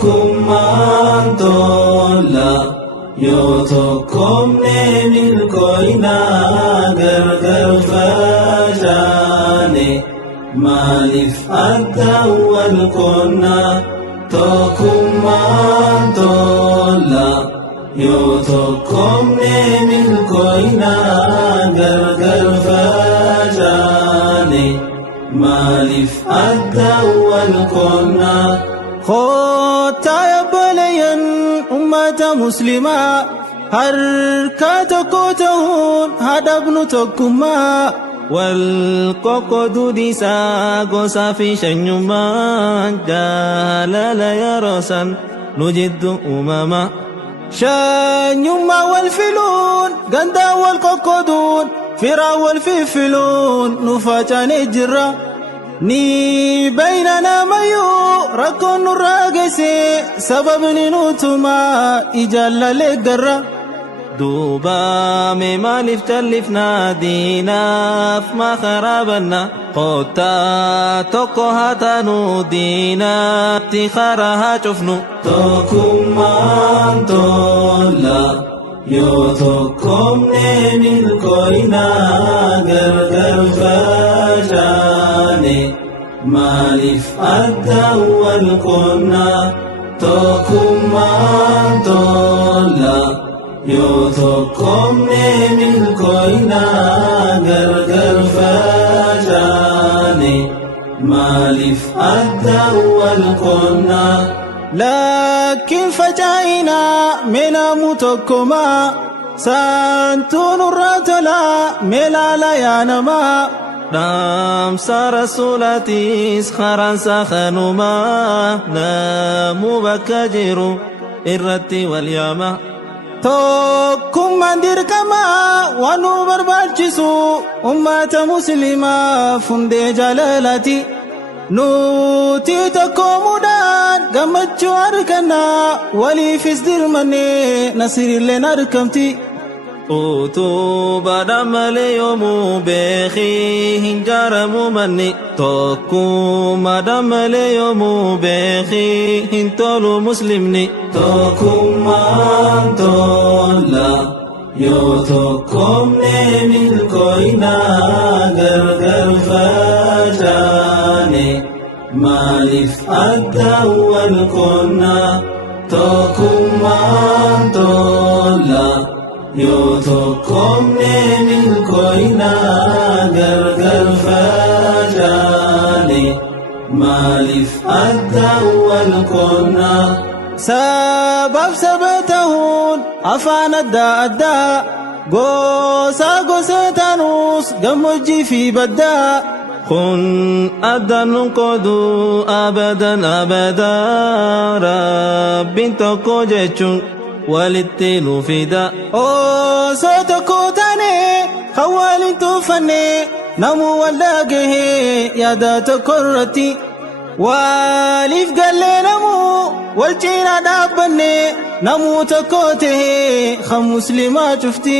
Tokkummaan tola yoo tokkomne milkoo'inaa gargar facaane maaliif addaan wal qoonnaa. Tokkummaan tola yoo tokkomne milkoo'inaa gargar facaane maaliif addaan wal qoonnaa. Kottaa yabbalayan ummata muslimaa harka tokko ta'uun hadhabnu tokkummaa. Wal qoqqooduu dhiisaa gosaa fi shanyummaa jaalala yeroo san nu jiddu uumama. Shanyummaa wal filuun gandaan wal qoqqooduun firaan wal fiffiluun nu facaanee jirra. Ni bayna namayyuu rakkoon nurraa geesse sababni nutumaa ijaallalee garra. Duuba mee maaliif callifnaa diinaaf makaraa banna. Kottaa tokko haa taanu diinaatti karaa haa cufnu. Tokkummaan tola yoo tokkomne milkoo'inaa gargar facaane maaliif addaan wal qoonnaa. Tokkummaan tola yoo tokkomne milkoo'inaa gargar facaane maaliif addaan wal qoonnaa. Laakiin facaa'inaa meenamu tokkumaa saantuun irraa tolaa meelaala yaanamaa. Dhaamsa rasuulaatis karaansa kanumaa namuu bakka jiru irratti wal yaama. Tokkummaan dirqamaa waan nu barbaachisu ummata muslimaa fundee jaalalaati. Nuti tokkoomuudhaan gammachuu argannaa waliifis dirmannee nasirilleen argamti. Utubaadhaan malee yoomuu beekii hin jaaramu manni. Tokkummaadhaan malee yoomuu beekii hin tolu muslimni. Tokkummaan tola yoo tokkomne milkoo'inaa gargar facaane maaliif addaan wal qoonnaa. Tokkummaan tola yoo tokkomne milkoo'inaa gargar facaane maaliif addaan wal qoonnaa. Sabab saba ta'uun afaan adda addaa gosa gosa taanus gammoojjii fi baddaa. Kun addaan nun qoodu abadan abadaa rabbiin tokko jechuun walitti nu fida. Osoo tokko taane kan waliin tuffanne namuu wal dhagahee yaada tokko irratti. Waliif gallee namuu wal cinaa dhaabbanne namuu tokko tahee kan muslimaa cufti.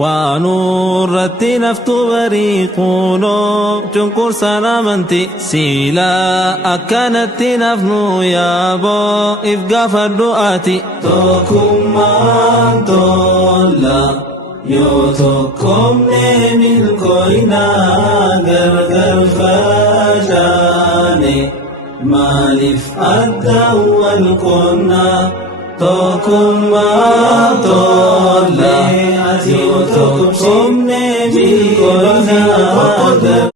Waan irratti naftu barii kunoo cunqursaan amanti. Silaa akkanatti nafnu yaaboo if gaafadhu ati. Tokkummaan tola yoo tokkomne milkoo'inaa gargar facaane maaliif addaan wal qoonnaa. Tokkummaan tola yoo tokkomne milkoo'inaa